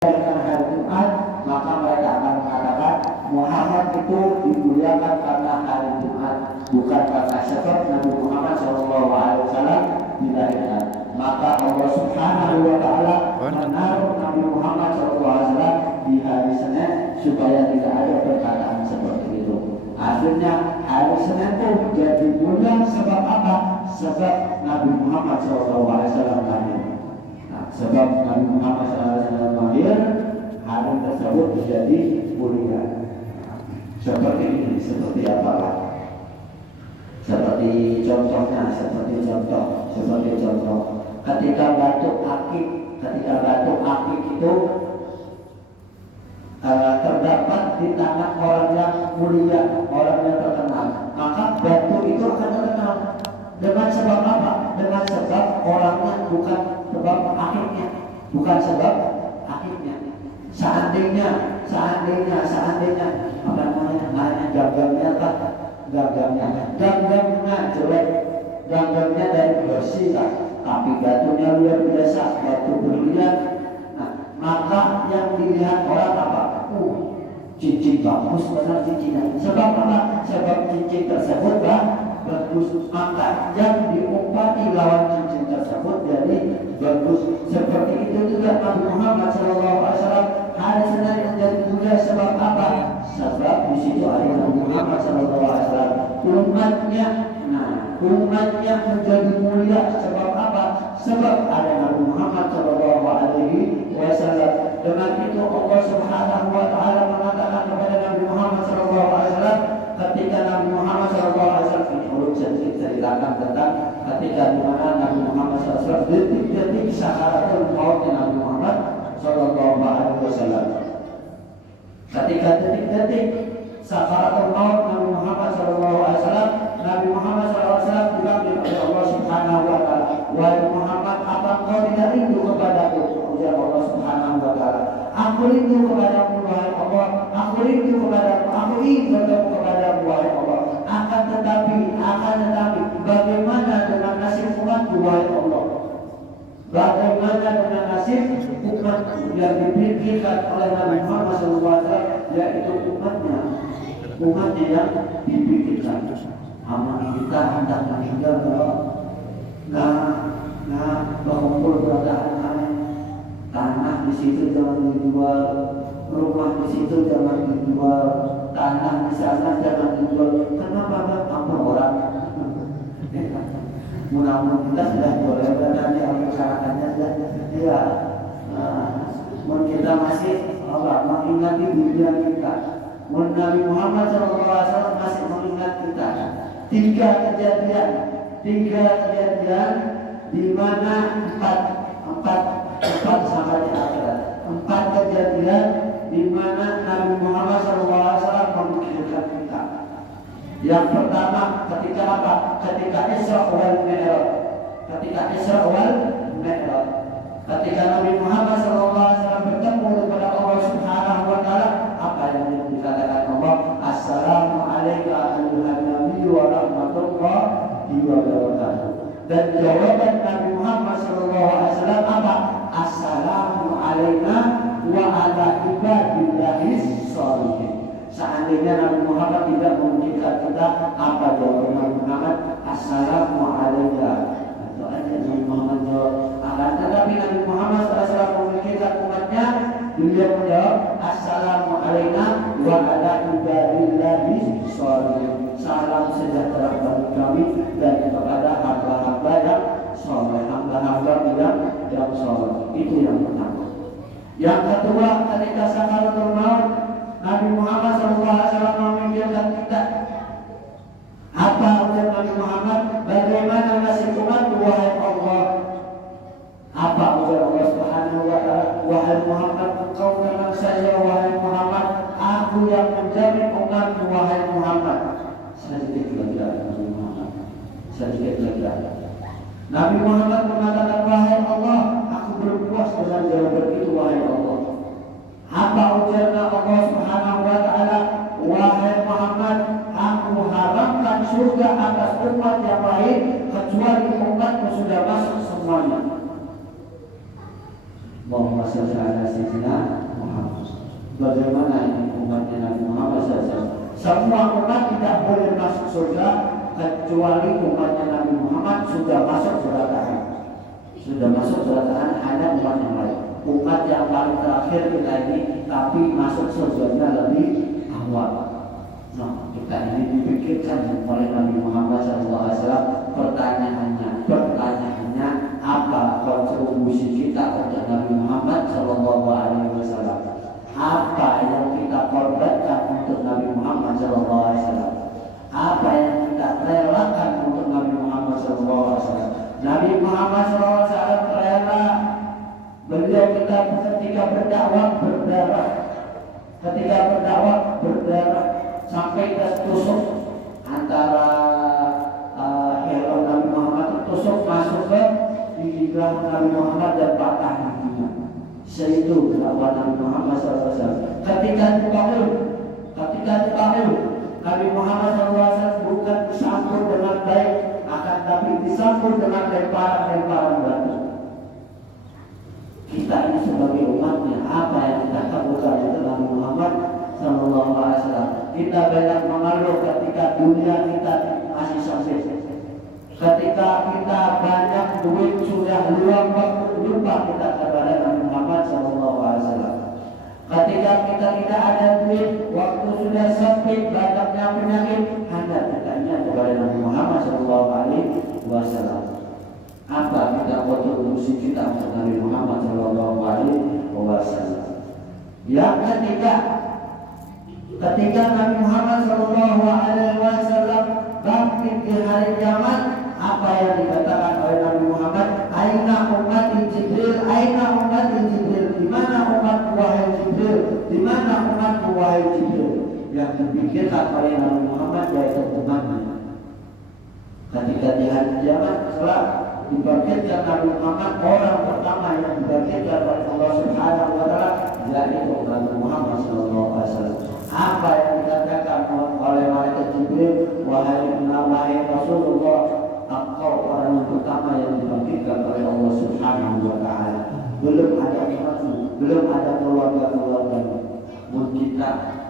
hari Jumat, maka mereka akan mengatakan Muhammad itu dimuliakan karena hari Jumat, bukan karena sebab Nabi Muhammad SAW dilahirkan. Maka Allah Subhanahu wa Ta'ala menaruh Nabi Muhammad SAW di hari Senin supaya tidak ada perkataan seperti itu. Akhirnya hari Senin itu jadi mulia sebab apa? Sebab Nabi Muhammad SAW lahir. Sebab Nabi Muhammad SAW lahir, hari tersebut menjadi mulia. Seperti ini, seperti apa? Seperti contohnya, seperti contoh. Ketika batu akik itu terdapat di tangan orang yang mulia, orang yang terkenal, maka batu itu akan terkenal. Dengan sebab apa? Dengan sebab orangnya, bukan sebab akiknya, bukan sebab akiknya. Seandainya apa namanya gagangnya jelek, gagangnya dari bersih kan, tapi batunya luar biasa, batu berlian. Nah, maka yang dilihat orang apa? Cincin bagus benar cincinnya. Sebab apa? Sebab cincin tersebut bagus, maka yang diumpati lawan cincin tersebut jadi bagus. Seperti itu juga Nabi Muhammad SAW hari Senin menjadi mulia sebab apa? Sebab di situ ada Nabi Muhammad SAW. Umatnya menjadi mulia sebab apa? Sebab ada Nabi Muhammad SAW. Dengan itu Allah Subhanahu wa Ta'ala mengatakan kepada Nabi Muhammad SAW, ketika Nabi Muhammad SAW ini urut sedikit ceritakan tentang ketika di mana Nabi Muhammad SAW detik-detik sakaratul mautnya Nabi Muhammad SAW. Ketika detik-detik sakaratul maut Nabi Muhammad SAW, Nabi Muhammad SAW bilang kepada Allah Subhanahu wa Ta'ala, wahai Muhammad, apa engkau tidak rindu kepadaku? Ya Allah Subhanahu wa Ta'ala, aku rindu kepadamu wahai Allah, aku rindu kepadamu, aku ingin bertemu kepadamu wahai Allah. Akan tetapi bagaimana dengan nasib umatku wahai Allah? Bagaimana dengan nasib umatku yang dipikirkan oleh Nabi Muhammad SAW, yaitu umatnya yang dipikirkan. Amal kita hendak meninggal berkumpul beradaan tanah di situ jangan dijual, rumah di situ jangan dijual, tanah di sana jangan dijual. Kenapa? Apa orang? Mudah-mudahan kita sudah boleh berada di masyarakatnya sudah. Ya, kita masih mengingati dunia kita. Nabi Muhammad SAW masih mengingat kita. Tiga kejadian di mana empat sampai di akhirat. 4 kejadian di mana Nabi Muhammad SAW memikirkan kita. Yang pertama ketika apa? Ketika Isra wal Mi'raj. Ketika Nabi Muhammad SAW bertemu kepada Allah Subhanahu wa Ta'ala, apa yang dikatakan Allah? Assalamualaikum ayyuhan nabi wa rahmatullahi wa barakatuh. Dan jawaban Nabi Muhammad SAW apa? Assalamualaikum wa ala ibadillahis sholihin. Seandainya Nabi Muhammad tidak memikirkan kita, apa jawaban Nabi Muhammad? Assalamualaikum. Itu aja Nabi Muhammad jawab. Akan tetapi Nabi Muhammad SAW memikirkan umatnya, beliau menjawab Assalamualaikum wa ala ibadillahis sholihin. Salam sejahtera bagi kami dan kepada hamba-hamba yang soleh, hamba-hamba yang soleh. Itu yang pertama. Yang kedua, ketika sakaratul maut, Nabi Muhammad SAW memikirkan kita. Apa ujar Nabi Muhammad? Bagaimana nasib umat wahai Allah? Apa ujar Allah Subhanahu wa Ta'ala? Wahai Muhammad, engkau tenang saja wahai Muhammad, aku yang menjamin umatmu wahai Muhammad. Sedikit lagi Nabi Muhammad mengatakan, wahai Allah, aku berpuas dengan jawaban itu wahai Allah. Apa ujarnya Allah Subhanahu wa Ta'ala? Wahai Muhammad, aku haramkan surga atas umat yang lain kecuali umatmu sudah masuk semuanya. Allahumma sholli ala sayyidina Muhammad. Bagaimana ini umatnya Nabi Muhammad SAW? Semua umat tidak boleh masuk surga kecuali umatnya Nabi Muhammad sudah masuk surga. Sudah masuk surga, hanya umat yang lain. Umat yang paling terakhir kita ini, tapi masuk surganya lebih awal. Nah, kita ini dipikirkan oleh Nabi Muhammad SAW. Pertanyaannya apa kontribusi kita untuk Nabi Muhammad SAW? Apa yang kita korbankan untuk Nabi Muhammad SAW? Apa yang kita relakan untuk Nabi Muhammad SAW? Nabi Muhammad SAW rela. Beliau kita ketika berdakwah berdarah. Ketika berdakwah berdarah sampai tertusuk antara helm Nabi Muhammad tertusuk masuk ke gigiran Nabi Muhammad dan patah giginya. Seitu dakwah Nabi Muhammad SAW. Ketika dipanggil Nabi Muhammad SAW bukan disambut dengan baik, akan tapi disambut dengan lemparan batu. Kita ini sebagai umatnya, apa yang kita lakukan itu Nabi Muhammad SAW. Kita banyak mengeluh ketika dunia kita masih sempit. Ketika kita banyak duit sudah lupa kita kepada Nabi Muhammad SAW. Ketika kita tidak ada duit, waktu sudah sempit, banyaknya penyakit, hanya kita ingat kepada Nabi Muhammad SAW. Apa kita kontribusi kita untuk Nabi Muhammad SAW? Yang ketiga, ketika Nabi Muhammad SAW bangkit di hari kiamat, apa yang dikatakan oleh Nabi Muhammad? Aina ummati Jibril, aina ummati Jibril, di mana umatku wahai Jibril, di mana umatku wahai Jibril? Yang dipikirkan oleh Nabi Muhammad yaitu umatnya. Ketika di hari kiamat setelah dibangkitkan Nabi Muhammad, orang pertama yang dibangkitkan oleh Allah Subhanahu wa Ta'ala yaitu Nabi Muhammad SAW. Apa yang dikatakan oleh malaikat Jibril? Wahai Rasulullah, engkau orang yang pertama yang dibangkitkan oleh Allah Subhanahu wa Ta'ala. Belum ada umatmu, belum ada keluarga-keluargamu. Mungkin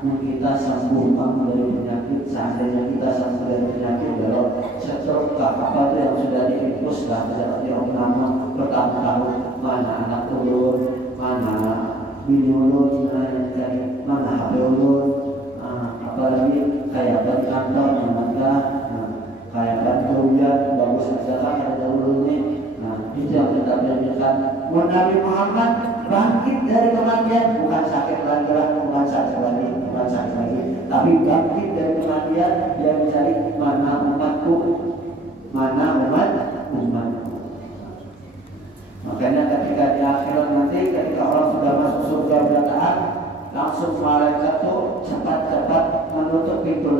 kita sembuh dari penyakit, seandainya kita sembuh dari penyakit, kalau stroke apa itu yang sudah diinfus di nama bertahun-tahun, mana anak ulur, mana bini ulur, mana HP ulur, apalagi kayak dari kantor, kayak dari kuliah, bagus saja kan ada ulurnya. Itu yang kita berikan. Nabi Muhammad bangkit dari kematian, bukan sakit lagi, tapi bangkit dari kematian. Dia mencari mana umatku. Makanya ketika di akhirat nanti, ketika orang sudah masuk surga bertahan, langsung malaikat itu cepat-cepat menutup pintu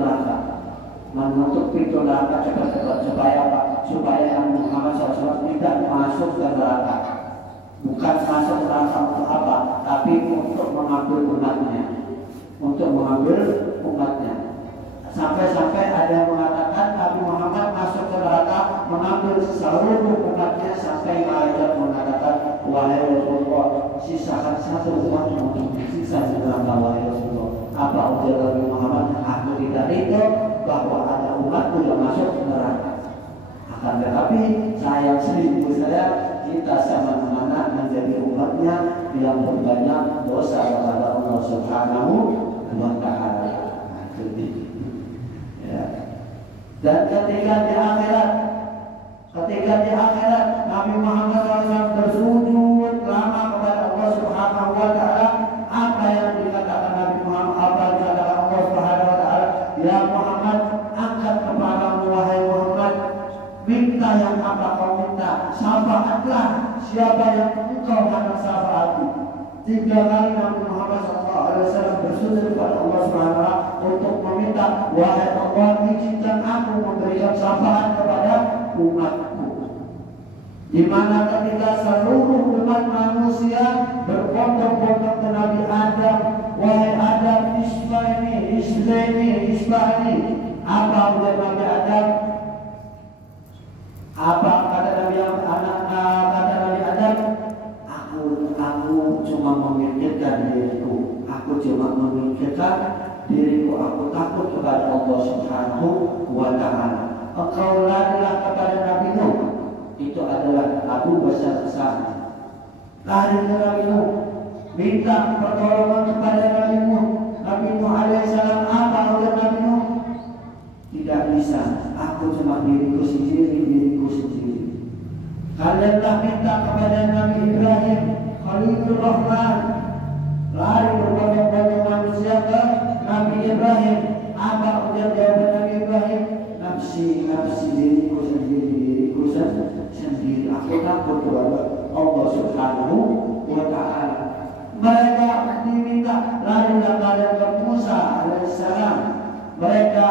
neraka, cepat-cepat supaya apa? Supaya yang Muhammad SAW tidak masuk ke neraka. Bukan masuk ke neraka untuk apa? Tapi untuk mengambil umatnya. Sampai-sampai ada yang mengatakan Nabi Muhammad masuk ke neraka mengambil seluruh umatnya, sampai malaikat mengatakan, wahai Rasulullah, sisakan satu umat untuk sisa di neraka, wahai Rasulullah. Apa ujar Nabi Muhammad? Aku tidak ridho bahwa ada umatku yang masuk ke neraka. Akan tetapi sayang seribu saya, kita sama-sama menjadi umatnya yang berbanyak dosa kepada Allah Subhanahu wa Ta'ala. Ya. Dan ketika di akhirat Nabi Muhammad SAW bersujud lama kepada Allah Subhanahu wa Ta'ala, apa yang dikatakan Nabi Muhammad, apa yang dikatakan Allah Subhanahu wa Ta'ala? Ya Muhammad, angkat kepalamu wahai Muhammad, minta yang apa kau minta, syafaatlah siapa yang engkau hendak syafaati. 3 kali Nabi Muhammad SAW bersujud kepada Allah SWT untuk meminta, wahai Allah, izinkan aku memberikan syafaat kepada umatku. Di mana ketika seluruh umat manusia berbondong-bondong ke Nabi Adam, wahai Adam, isba'ni. Apa ujar Nabi Adam? Apa kata Nabi Adam? Aku kepada Allah Subhanahu wa Ta'ala. Engkau larilah kepada Nabi Nuh, itu adalah abu besar kesalahan. Lari ke Nabi Nuh, minta pertolongan kepada Nabi Nuh. Nabi Nuh alaihissalam, apa udah Nabi Nuh? Tidak bisa, aku cuma diriku sendiri. Kalianlah minta kepada Nabi Ibrahim Khalilur Rahman. Lari berbondong-bondong manusia ke Nabi Ibrahim. Apa ujar jawaban Nabi Ibrahim? Nafsi, diriku sendiri. Aku takut kepada Allah Subhanahu wa Ta'ala. Mereka diminta larilah kalian ke Musa alaihissalam. Mereka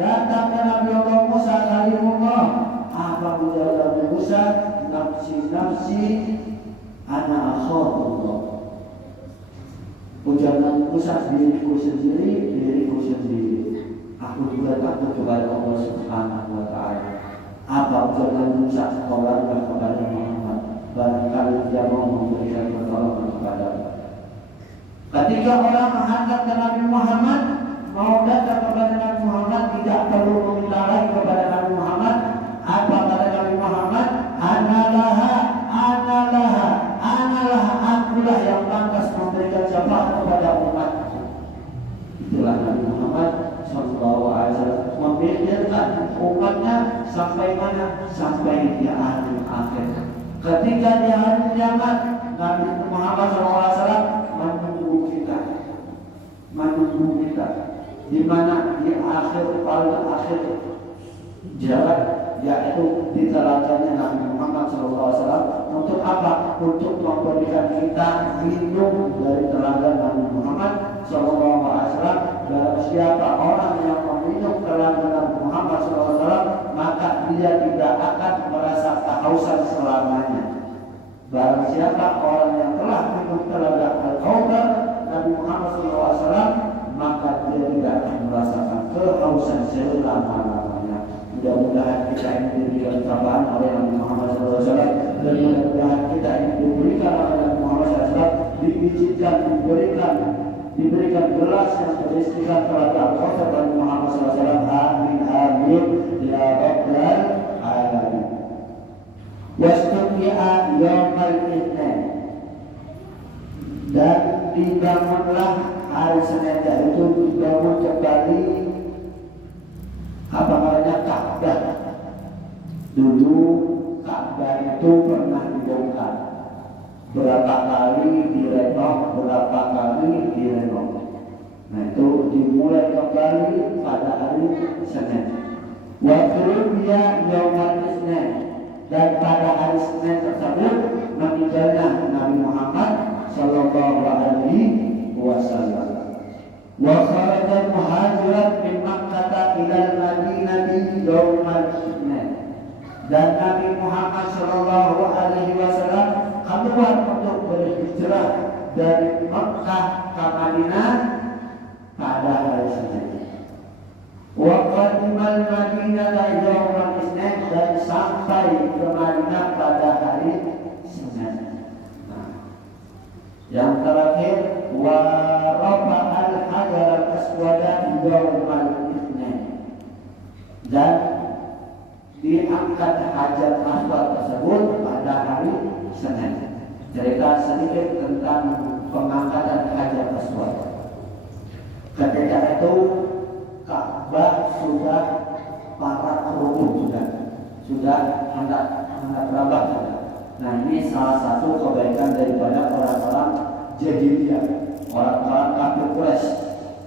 datang ke Nabi Allah Musa kalimullah. Apa ujar Nabi Musa? Nafsi, ana akhafullah. Ujar Nabi Musa, diriku sendiri. Aku juga takut kepada Allah Subhanahu wa Ta'ala. Apa ujar Nabi Musa? Qaulullah kepada Muhammad, barangkali dia mau memberikan pertolongan kepada. Ketika orang menghadap ke Nabi Muhammad, mau datang kepada Nabi Muhammad, tidak perlu meminta lagi kepada Nabi Muhammad. Apa kata Nabi Muhammad? Analaha, akulah yang pantas memberikan syafaat kepada umat. Itulah Nabi Muhammad sallallahu alaihi wasallam memikirkan umatnya sampai mana? Sampai di akhir. Ketika di hari kiamat, Nabi Muhammad sallallahu alaihi wasallam menunggu kita di mana di paling akhir jalan, yaitu di teladannya Nabi Muhammad SAW. Untuk apa? Untuk memberikan kita minum dari teladan Nabi Muhammad SAW. Dan siapa orang yang meminum teladan Nabi Muhammad SAW, maka dia tidak akan merasa kehausan selamanya. Barang siapa orang yang telah minum teladan Al-Kautsar Nabi Muhammad SAW, maka dia tidak akan merasakan kehausan selama-lamanya. Mudah-mudahan kita ini diberikan tambahan oleh Nabi Muhammad SAW, dan mudah-mudahan kita ini diberikan oleh Nabi Muhammad SAW, diizinkan diberikan gelas yang berisikan telaga Al-Kautsar Nabi Muhammad SAW. Amin ya rabbal alamin. Wastuqi'a yaumal itsnain, dan dibangunlah hari Senin, itu dibangun kembali apa namanya Ka'bah. Dulu Ka'bah itu pernah dibongkar, berapa kali direnov. Nah itu dimulai kembali pada hari Senin. Waktu dia yaumal itsnain, dan pada hari Senin tersebut meninggalnya Nabi Muhammad sallallahu alaihi wasallam. Wa kharaja muhajiran min Makkah ila al-Madinah yaumal Itsnain, dan Nabi Muhammad sallallahu alaihi wasallam keluar untuk berhijrah dari Makkah ke Madinah pada hari Senin. Wa qadimal Madinah yaumal Itsnain, dan sampai ke Madinah pada hari Senin. Yang terakhir, wa rafa'al hajar al-aswada yaumal Itsnain, dan diangkat hajar aswad tersebut pada hari Senin. Cerita sedikit tentang pengangkatan hajar aswad. Ketika itu Ka'bah sudah parah runtuh, sudah hendak berabad. Nah ini salah satu kebaikan daripada orang-orang jahiliyah, orang-orang kafir Quraisy.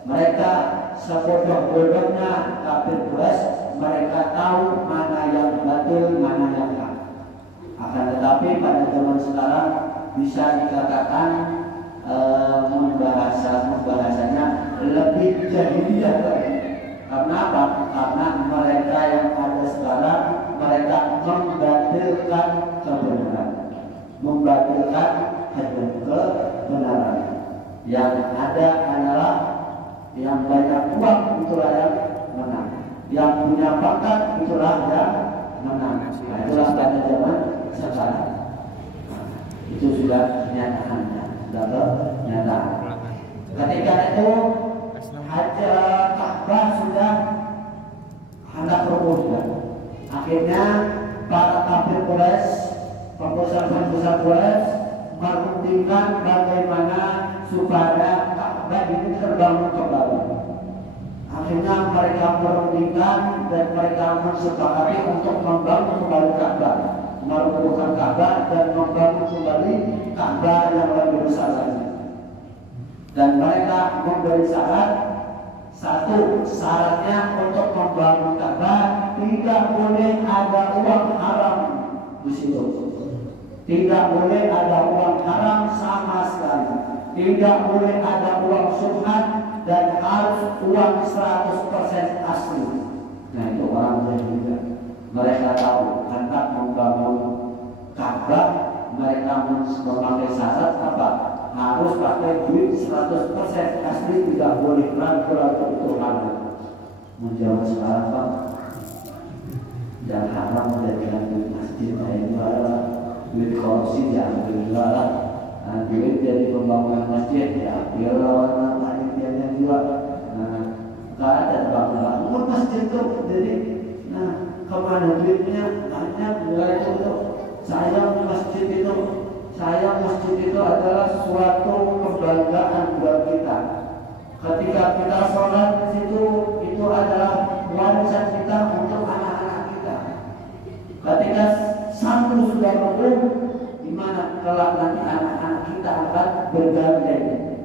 Mereka sebodoh-bodohnya kafir Quraisy, mereka tahu mana yang batil, mana yang hak. Akan tetapi pada zaman sekarang bisa dikatakan membahasanya lebih jahiliyah lagi. Karena apa? Karena mereka yang ada sekarang, mereka membatalkan kebenaran, kebenaran. Yang ada adalah yang banyak uang, itulah yang menang. Yang punya pangkat, itulah yang menang. Nah, itulah pada zaman sekarang. Itu sudah kenyataannya, sudah kenyataan. Ketika itu Ka'bah Bangsa Quraisy merundingkan bagaimana supaya Ka'bah ini terbangun kembali. Akhirnya mereka merundingkan dan mereka mensepakati untuk membangun kembali Ka'bah, meruntuhkan Ka'bah dan membangun kembali Ka'bah yang lebih besar lagi. Dan mereka memberi syarat, satu syaratnya untuk membangun Ka'bah tidak boleh ada uang haram di situ. Tidak boleh ada uang haram sama sekali. Tidak boleh ada uang subhat dan harus uang 100% asli. Nah itu orang juga. Mereka tahu hendak membangun Ka'bah, mereka memakai syarat apa? Harus pakai duit 100% asli, tidak boleh ragu-ragu itu haram. Menjawab sekarang Pak, dan haram menjadikan duit masjid duit korupsi diambil duit dari pembangunan masjid diambil lawan panitianya juga. Nggak ada bangun masjid tuh, jadi kemana duitnya banyak mulai itu. Saya masjid itu adalah suatu kebanggaan buat kita. Ketika kita sholat di situ, itu adalah warisan kita untuk anak-anak kita. Ketika satu sudah berumur, di mana kelak nanti anak-anak kita akan bergandeng,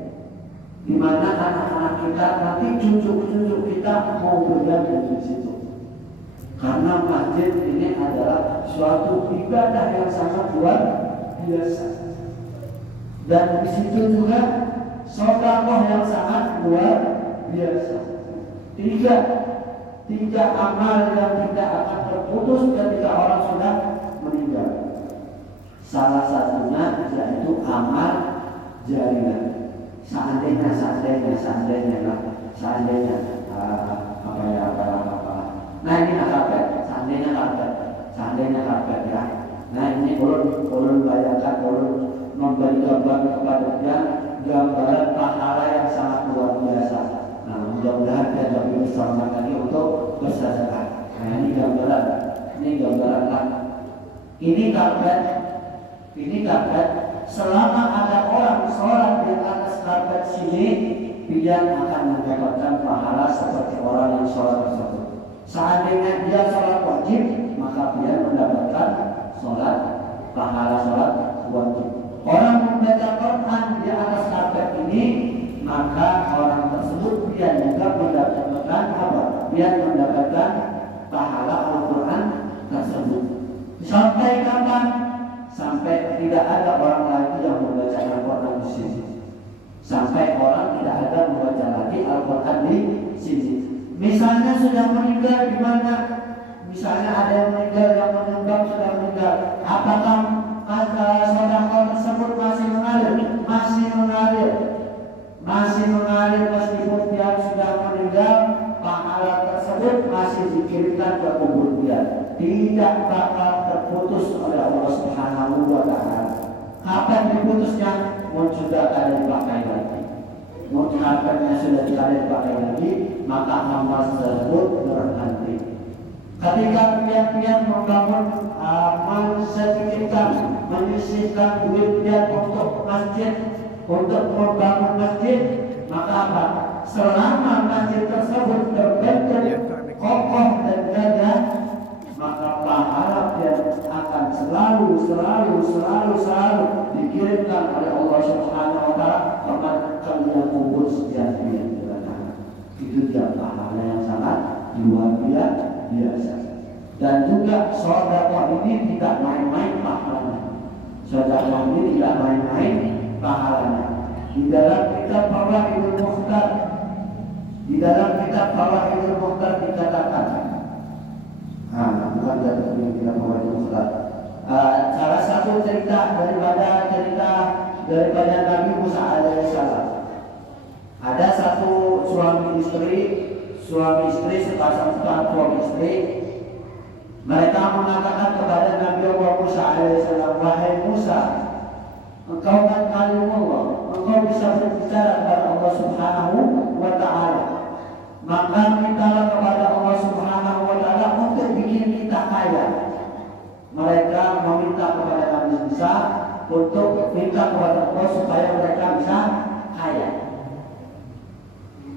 di mana anak-anak kita nanti cucu-cucu kita mau bergandeng di situ. Karena masjid ini adalah suatu ibadah yang sangat luar biasa. Dan di situ juga sedekah yang sangat luar biasa. Tiga amal yang tidak akan terputus ketika orang sudah meninggal. Salah satunya yaitu amal jariah. Seandainya Nah ini karpet ya. Nah ini ulun bayangkan, ulun memberi gambar kepada dia gambaran pahala yang sangat luar biasa. Nah mudah-mudahan dia lebih bersama lagi untuk bersedekah. Nah ini gambaran lah. Ini karpet. Selama ada orang sholat di atas karpet sini, dia akan mendapatkan pahala seperti orang yang sholat tersebut. Seandainya dia sholat wajib, maka dia mendapatkan pahala sholat wajib. Orang membaca Quran di atas karpet ini, maka orang tersebut dia juga mendapatkan apa? Dia mendapatkan pahala Al-Quran tersebut. Sampai kapan? Sampai tidak ada orang lagi yang membaca Al-Quran di sini. Sampai orang tidak ada membaca lagi Al-Quran di sini. Misalnya sudah meninggal di mana? Misalnya ada yang meninggal, yang menyumbang sudah meninggal. Apakah sedekah tersebut masih mengalir? Masih mengalir meskipun dia sudah meninggal. Pahala tersebut masih dikirimkan ke kubur dia. Tidak bakal terputus oleh Allah Subhanahu wa Ta'ala. Kapan diputusnya? Sudah ada dipakai lagi. Karpetnya sudah tidak ada dipakai lagi, maka amal tersebut berhenti. Ketika pihak-pihak membangun menyisihkan duit dia untuk masjid, untuk membangun masjid, maka apa? Selama masjid tersebut terbentuk kokoh dan gagah, maka pahala dia akan selalu dikirimkan oleh Allah Subhanahu wa Ta'ala kepada kalian kubur setiap bulan. Itu dia pahala yang sangat luar biasa. Dan juga sedekah ini tidak main-main pahalanya. Sedekah ini tidak main-main pahalanya. Di dalam kitab Fawaidul Mukhtar dikatakan, bukan dari kitab Fawaidul Mukhtar. Salah satu cerita daripada Nabi Musa alaihissalam. Ada satu suami istri sepasang suami istri. Mereka mengatakan kepada Nabi Allah Musa alaihissalam, wahai Musa, engkau kan kalimullah, engkau bisa berbicara kepada Allah Subhanahu wa Ta'ala. Maka mintalah kepada Allah Subhanahu wa Ta'ala untuk bikin kita kaya. Mereka meminta kepada Nabi Musa untuk minta kepada Allah supaya mereka bisa kaya.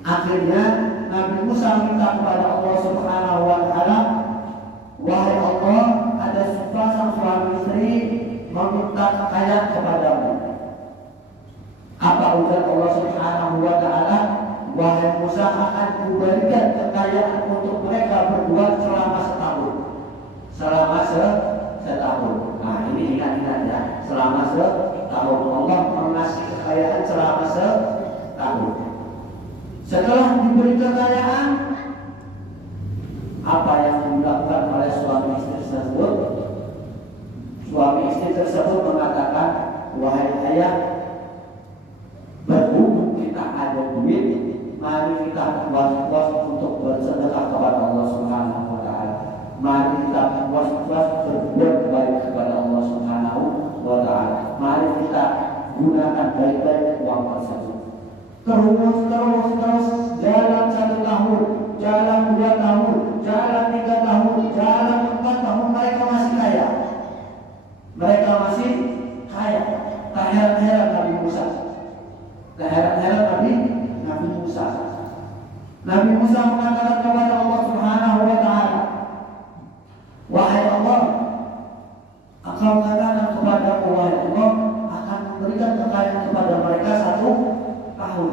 Akhirnya Nabi Musa minta kepada Allah Subhanahu wa Ta'ala, wahai Allah, ada sepasang suami istri meminta kekayaan kepadamu. Apa ujar Allah Subhanahu wa Ta'ala? Wahai Musa, akan kuberikan kekayaan untuk mereka berdua selama setahun. Selama setahun. Nah, ini ingat-ingat ya. Selama setahun Allah mengasih kekayaan selama setahun. Setelah diberi kekayaan, apa yang dilakukan oleh suami istri tersebut? Suami istri tersebut mengatakan, wahai ayah, berhubung kita ada duit, mari kita puas-puas untuk bersedekah kepada Allah Subhanahu wa Ta'ala. Mari kita puas-puas berbuat baik kepada Allah Subhanahu wa Ta'ala. Mari kita gunakan baik-baik uang tersebut. Terus jalan 1 tahun, jalan 2 tahun, jalan 3 tahun, jalan 4 tahun, mereka masih kaya. Mereka masih kaya. Tak heran-heran Nabi Musa. Tak heran-heran Nabi Musa. Nabi Musa mengatakan kepada Allah Subhanahu wa Ta'ala, wahai Allah, Engkau katakan kepada wahai Allah akan memberikan kekayaan kepada mereka 1 tahun.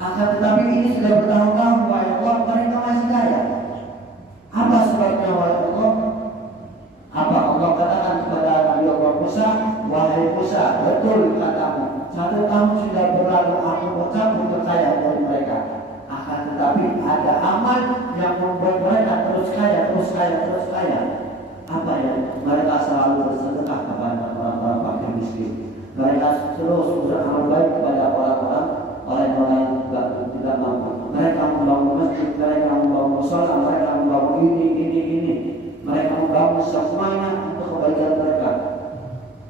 Akan tetapi ini sudah bertahun-tahun, wahai Allah, mereka masih kaya. Apa sebabnya, wahai Allah? Apa Allah katakan kepada Nabi Allah Musa, wahai Musa, betul katamu, 1 tahun sudah berlalu, aku mencabut kekayaan dari mereka. Akan tetapi ada amal yang membuat mereka terus kaya. Apa ya? Mereka selalu bersedekah kepada orang-orang fakir miskin. Mereka terus beramal baik kepada orang-orang yang tidak mampu. Mereka membangun masjid, mereka membangun mushola, mereka membangun ini. Mereka membangun semuanya untuk kebaikan mereka.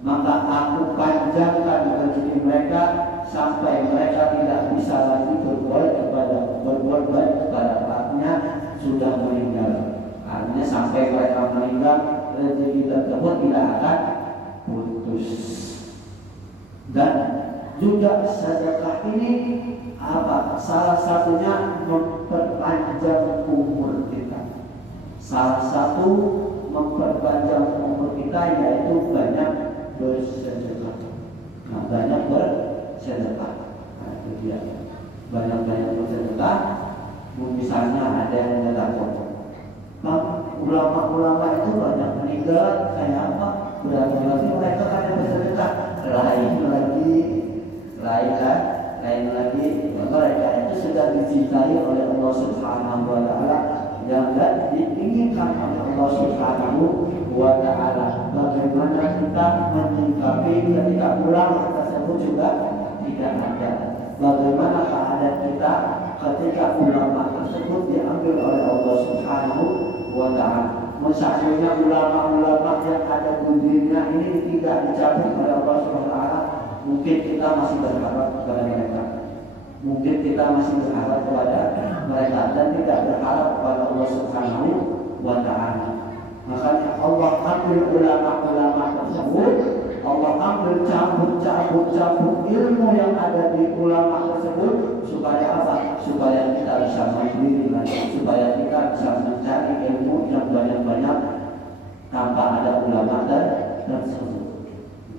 Maka aku panjangkan rezeki mereka sampai mereka tidak bisa lagi berbuat baik kepada artinya sudah meninggal. Artinya sampai mereka meninggal, rezeki tersebut tidak akan putus. Dan juga sedekah ini salah satunya memperpanjang umur kita. Salah satu memperpanjang umur kita yaitu banyak bersedekah. Nah, banyak bersedekah. Nah, itu dia. Banyak bersedekah. Misalnya ada yang mendapat. Ulama-ulama itu banyak meninggal kayak apa? Berarti mereka kan yang bersedekah. Lain lagi mereka itu sudah dicintai oleh Allah Subhanahu wa Ta'ala yang diinginkan oleh Allah Subhanahu wa Ta'ala. Bagaimana kita menyikapi ketika ulama tersebut juga tidak ada. Bagaimana keadaan kita ketika ulama tersebut diambil oleh Allah Subhanahu wa Ta'ala. Misalnya ulama-ulama yang ada dunia ini tidak dicabut oleh Allah Subhanahu wa Ta'ala, mungkin kita masih berharap kepada mereka. Mungkin kita masih berharap kepada mereka dan tidak berharap kepada Allah Subhanahu wa Ta'ala. Makanya Allah ambil ulama-ulama tersebut, Allah ambil cabut ilmu yang ada di ulama tersebut supaya apa? Supaya kita bisa mandiri lagi, supaya kita bisa mencari ilmu yang banyak-banyak tanpa ada ulama tersebut.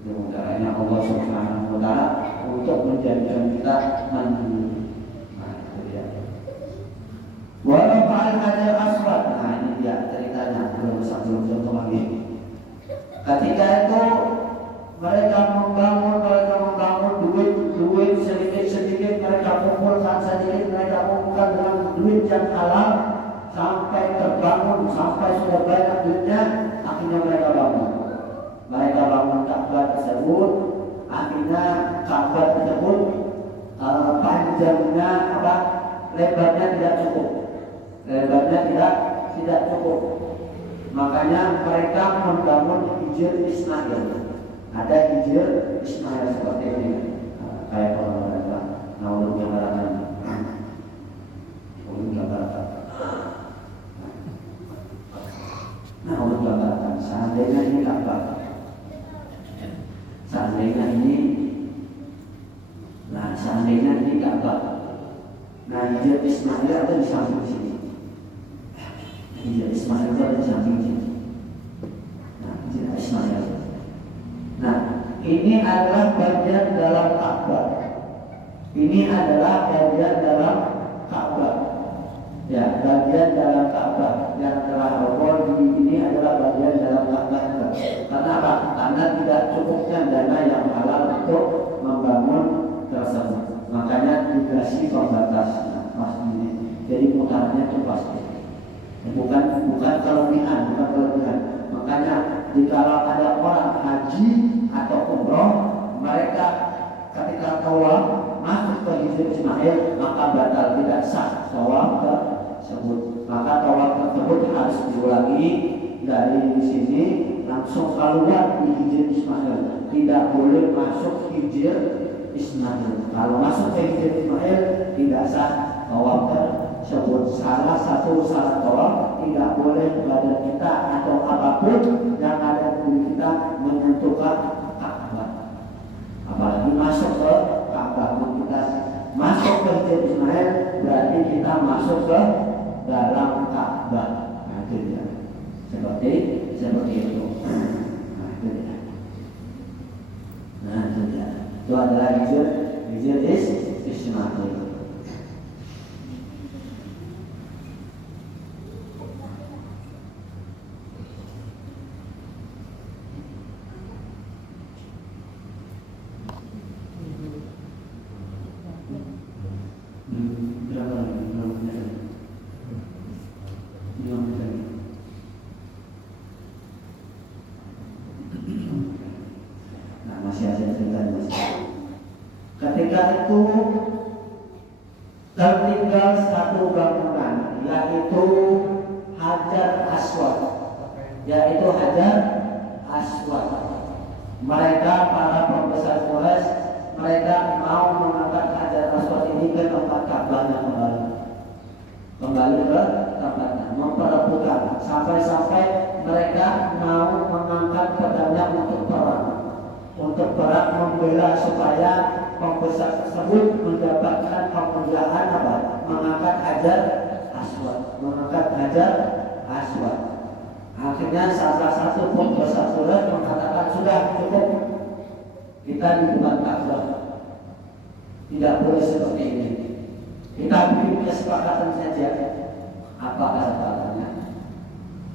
Itu caranya Allah Subhanahu wa Ta'ala untuk menjadikan kita mandiri. Nah, itu dia. Walau fa'al hajar aswad. Nah, ini dia ceritanya. Belum contoh lagi. Ketika itu mereka membangun duit sedikit mereka kumpulkan dengan duit yang halal sampai terbangun, sampai sudah banyak duitnya, akhirnya mereka bangun Ka'bah tersebut. Akhirnya Ka'bah tersebut panjangnya lebarnya tidak cukup. Makanya mereka membangun Hijr Ismail. Ada Hijr Ismail seperti ini. Kayak orang mereka naulun yang gambaran. Seandainya ini Ka'bah. Seandainya gedenya di Ka'bah. Nah, Hijr Ismail ada di samping sini. Hijr Ismail itu ada di samping sini. Nah, Hijr Ismail. Nah, ini adalah bagian dalam Ka'bah. Ini adalah bagian dalam Ka'bah. Ya, bagian dalam Ka'bah yang telah roboh ini adalah bagian dalam Ka'bah. Karena apa? Karena tidak cukupnya dana yang halal untuk membangun tersebut. Makanya dikasih pembatas masjid ini. Jadi putarannya itu pasti. Bukan kelebihan, bukan kelebihan. Makanya jika ada orang haji atau umroh, mereka ketika tawaf masuk ke Hijr Ismail maka batal, tidak sah tawaf tersebut. Maka tawaf tersebut harus diulangi dari sini langsung keluar di Hijr Ismail. Tidak boleh masuk Hijr Ismail. Kalau masuk ke Hijr Ismail tidak sah tawaf tersebut. Salah satu syarat tawaf tidak boleh badan kita atau apapun yang ada di diri kita menyentuh Ka'bah. Apalagi masuk ke Ka'bah. Kita masuk ke Hijr Ismail berarti kita masuk ke dalam Ka'bah. Nah, itu dia. Seperti itu. Nah, itu dia. Nah, itu dia. Itu adalah Hijr Ismail. Ketika itu tertinggal satu bangunan, yaitu Hajar Aswad. Mereka para pembesar Quraisy, mereka mau mengangkat Hajar Aswad ini ke tempat Ka'bahnya kembali ke tempatnya, memperebutkan sampai mereka mau mengangkat pedangnya untuk perang membela supaya pembesar tersebut mendapatkan kemuliaan mengangkat Hajar Aswad. Akhirnya salah satu pembesar Quraisy mengatakan sudah cukup, kita di depan Ka'bah tidak boleh seperti ini. Kita bikin kesepakatan saja. Apa kesepakatannya?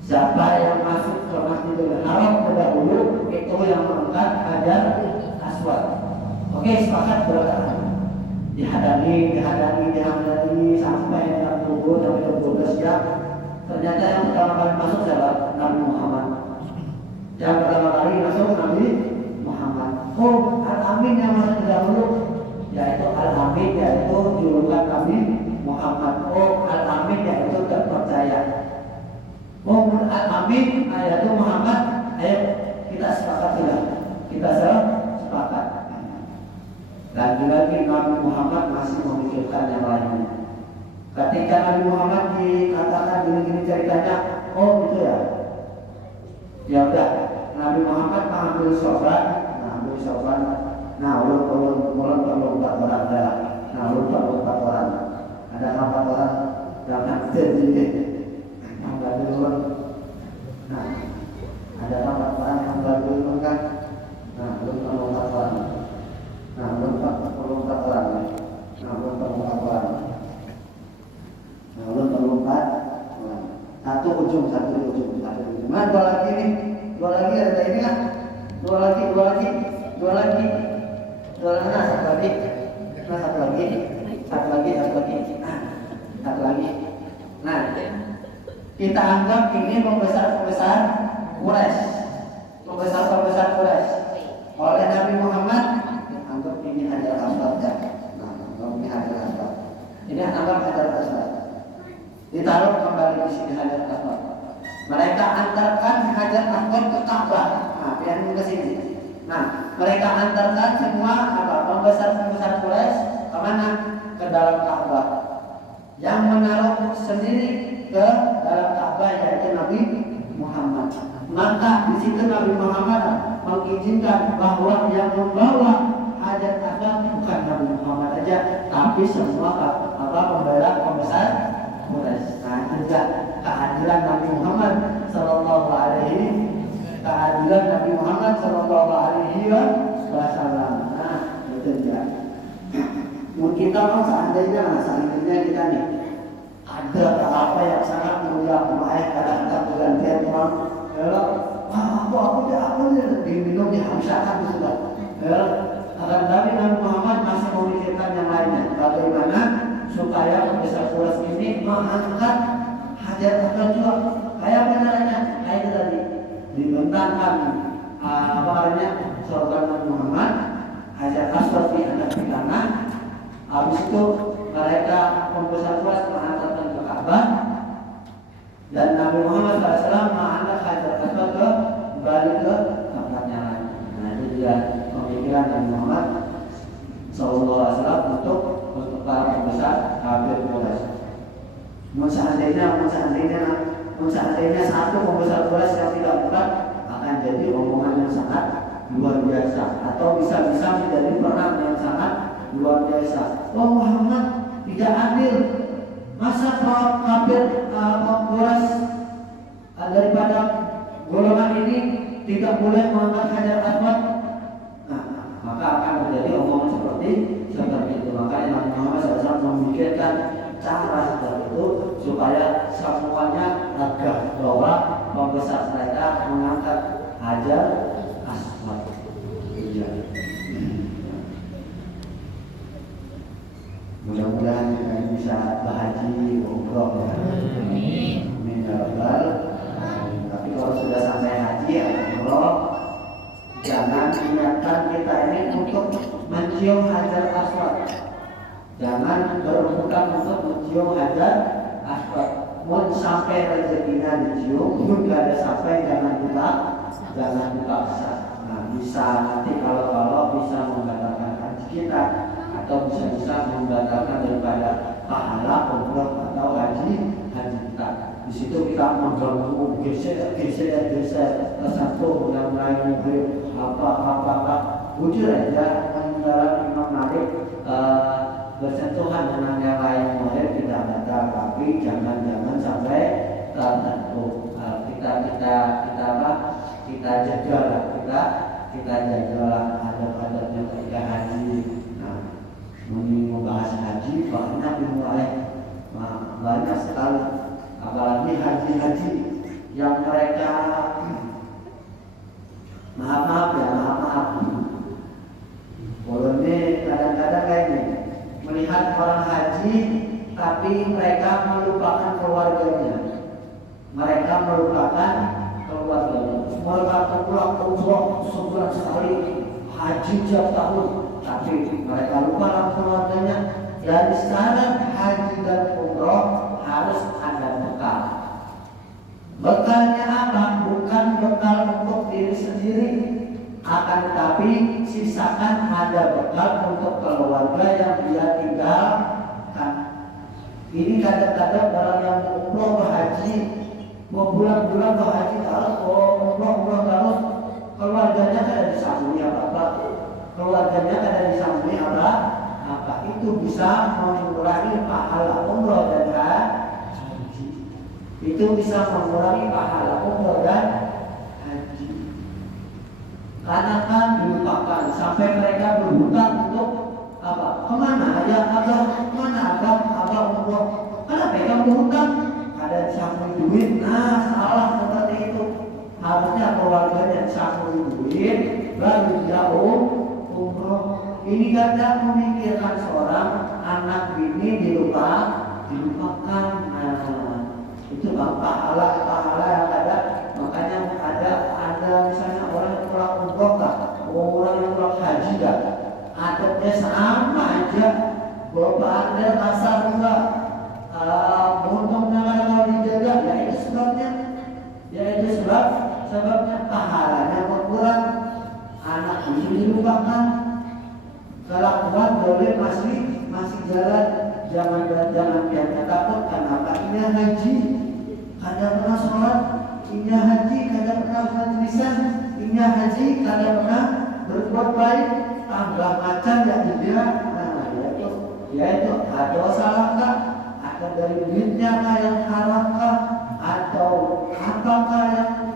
Siapa yang masuk ke Masjidil Haram terdahulu itu yang mengangkat Hajar Aswad. Oke, sepakat berkata. Dihadani sampai jam 12 jam. Ternyata yang pertama kali masuk adalah Nabi Muhammad. Yang pertama kali masuk Nabi Muhammad. Oh, Al-Amin yang masuk terdahulu, yaitu Al-Amin, yaitu julukan Nabi Muhammad. Oh, Al-Amin yaitu terpercaya. Oh, Al-Amin yaitu Muhammad. Ayo kita sepakat tidak? Kita sepakat. Lagi-lagi Nabi Muhammad masih memikirkan yang lainnya. Ketika Nabi Muhammad dikatakan gini-gini ceritanya, oh gitu ya. Ya udah, Nabi Muhammad mengambil sorban. Nah, ulun perlu 4 orang dah. Nah, ulun perlu 4 orang. Ada 4 orang yang nak jadi yang bantu ulun. Nah, ada 4 orang yang bantu ulun kan. Nah, ulun perlu 4 orang. Nah, ulun perlu 4 orang. Nah, ulun perlu 4 orang. Satu ujung. Nah, dua lagi ada ini kan? Dua lagi. Nah, satu lagi. Nah, kita anggap ini pembesar Quraisy. Oleh Nabi Muhammad anggap ini Hajar Aswad ya. Nah, ini Hajar Aswad. Ini anggap Hajar Aswad. Ditaruh kembali di sini Hajar Aswad. Mereka antarkan Hajar Aswad ke Ka'bah. Nah, biar ke sini. Nah, mereka antarkan semua pembesar Quraisy kemana? Ke dalam Ka'bah. Yang menaruh sendiri ke dalam Ka'bah yaitu Nabi Muhammad. Maka di situ Nabi Muhammad mengizinkan bahwa yang membawa hajat aswad bukan Nabi Muhammad aja, tapi semua pembesar Quraisy. Nah, itu juga kehadiran Nabi Muhammad Sallallahu Alaihi Wasallam. Nah, itu dia. Kita mau seandainya kita nih ada apa yang sangat mulia, kadang-kadang bergantian orang, aku diminum dihamsakan itu sudah. Akan tapi Nabi Muhammad masih memikirkan yang lainnya, bagaimana supaya pembesar Quraisy ini mengangkat hajat aswad juga. Kayak benarnya, kayak itu tadi dibentangkan surga Nabi Muhammad, hajat aswad diangkat di tanah. Habis itu mereka pembesar Quraisy mengangkatkan ke Ka'bah, dan Nabi Muhammad SAW mengangkat hajat aswad balik ke tempatnya lagi. Nah, itu dia pemikiran Nabi Muhammad SAW untuk para pembesar kafir Quraisy. Seandainya satu pembesar Quraisy yang tidak bukan, akan jadi omongan yang sangat luar biasa, atau bisa-bisa menjadi perang yang sangat luar biasa. Muhammad tidak adil, masa kafir Quraisy daripada golongan ini tidak boleh mengangkat hajar aswad. Nah, maka akan terjadi omongan seperti itu. Makanya Nabi Muhammad SAW memikirkan cara seperti itu supaya semuanya agak bahwa pembesar mereka mengangkat hajar aswad. Mudah-mudahan kita bisa berhaji umroh ya. Amin ya rabbal alamin. Tapi kalau sudah sampai haji ya umroh, jangan ingatkan kita ini untuk mencium hajar aswad. Jangan berebutan untuk mencium hajar aswad. Mau sampai rezekinya dicium, pun gak ada sampai, jangan dipaksa. Nah, bisa nanti kalau bisa membatalkan haji kita, atau bisa membatalkan daripada pahala umroh atau haji kita. Di situ kita mengganggu, geser, tersentuh yang lain apa. Bujur aja mendalam Imam Malik bersentuhan dengan yang lain mulai tidak batal, tapi jangan sampai tertentu. Kita jagalah adab-adabnya ketika haji. Membahas haji banyak dimulai banyak sekali, apalagi haji yang mereka maaf. Boleh kadang-kadang kayak ini, melihat orang haji tapi mereka melupakan keluarganya. Mereka pulang sebulan sekali haji tiap tahun, tapi mereka lupa keluarganya. Dari syarat haji dan umroh harus ada bekal. Bekalnya apa? Bukan bekal untuk diri sendiri, akan tetapi sisakan ada bekal untuk keluarga yang dia tinggalkan. Ini kadang-kadang orang yang umroh berhaji, mau bulan-bulan berhaji terus, umroh terus, keluarganya kada disambungi apa, keluarganya kada disambungi apa, itu bisa mengurangi pahala umroh dan haji. Itu bisa mengurangi pahala umroh dan haji. Karena kan dilupakan sampai mereka berhutang untuk apa? Kemana ya agak umroh? Kenapa mereka berhutang? Ada disambungi duit. Nah, salah seperti itu. Harusnya keluarganya disambungi duit baru dia umroh. Ini kadang memikirkan seorang anak bini dilupakan. Itu pahala yang ada. Makanya ada misalnya orang yang pulang umroh orang yang pulang haji adatnya sama aja. Bapak Anda kasar enggak, untungnya kalau dijaga, yaitu sebabnya pahalanya berkurang. Anak ini dilupakan. Kelakuan boleh masih jalan, jangan biarnya takut. Kenapa ini haji? Kada pernah sholat, ini haji kada pernah majlisan, ini haji kada pernah berbuat baik. tambah macam ya iya, nah yaitu ada salahkah, ada dari duitnya yang haramkah, atau apakah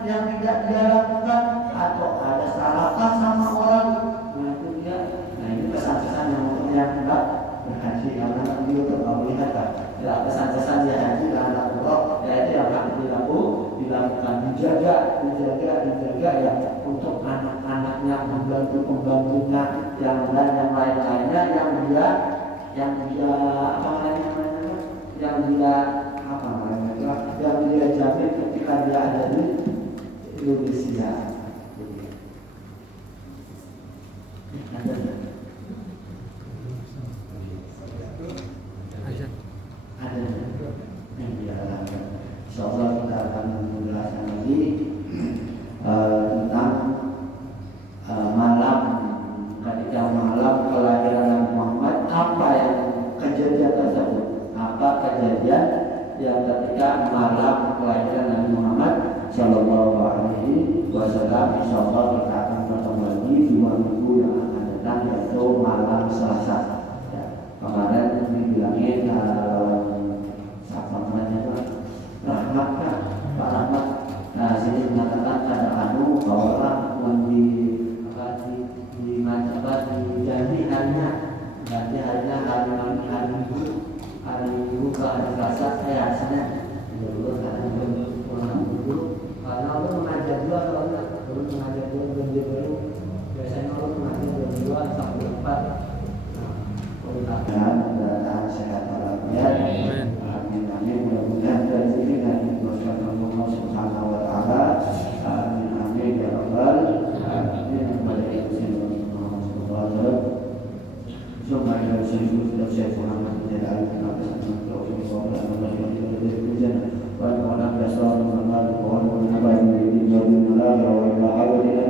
yang tidak dia lakukan, atau ada salahkah sama orang. Nah itu dia. Nah ini pesan-pesan yang untuk yang enggak berhaji, yang anak video terlihat kan. Ya pesan-pesan dia haji dan anak buruk, yaitu yang harus dilakukan, dijaga ya untuk anak-anaknya, pembantunya, yang lain-lainnya yang dia jamin ketika dia ada di Indonesia. Ada insyaallah kita akan menjelaskan lagi tentang malam, ketika malam kelahiran Nabi Muhammad, apa yang kejadian tersebut, apa kejadian yang ketika malam kelahiran Nabi Muhammad Shallallahu Alaihi Wasallam. Insyaallah kita akan bertemu lagi 2 minggu yang akan datang, yaitu malam Selasa. Ya, kemarin dibilangin siapa namanya itu Rahmat kan, Pak Rahmat. Nah sini mengatakan ada bahwa diganti harinya, hari buka, hari Selasa. Rasanya dulu karena Allah mengajar dua, kalau enggak baru mengajar dua baru biasanya Allah mengajar 2 sampai 4. Dan sehat walafiat. Amin. Mudah-mudahan dari sini dan dosa Allah Subhanahu wa taala. Amin ya rabbal alamin. Kepada Ibu Muhammad sallallahu alaihi wasallam. Semua yang sudah saya Muhammad tidak ada kenapa sama Allah wa ta'ala. Wa ta'ala biasa Muhammad wa ta'ala bi